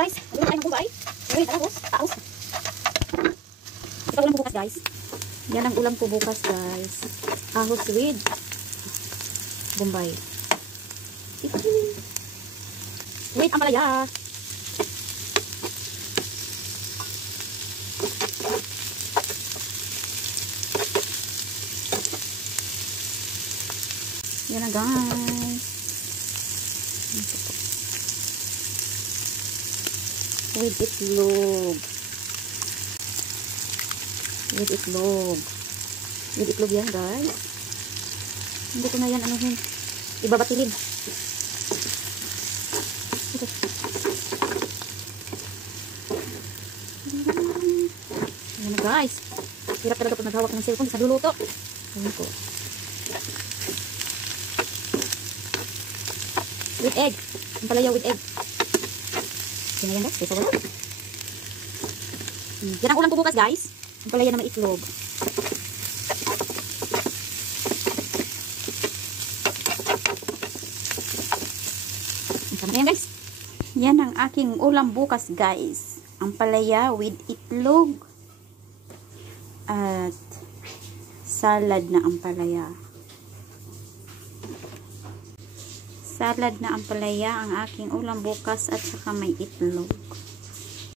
guys, magluto tayo ng bumbay. Ngayon, taos. Ito ulam ko bukas guys. Yan ang ulam ko bukas guys. Ahos with bumbay. Wait, ampalaya. Yan na guys. With itlog. With itlog. With itlog yan guys. Hindi ko na yan anuhin. Ibabatilin. Ito. Yan na guys. Hirap talaga pag naghawak ng cellphone sa luluto. Ayan ko. With egg. Ampalaya with egg. Yan na yan guys. Kaya wala. Yan ang ulam ko bukas guys. Ampalaya na may itlog. Tama na yan guys. Yan ang aking ulam bukas guys. Ampalaya with itlog. At salad na ampalaya. Salad na ampalaya ang aking ulam bukas at saka may itlog.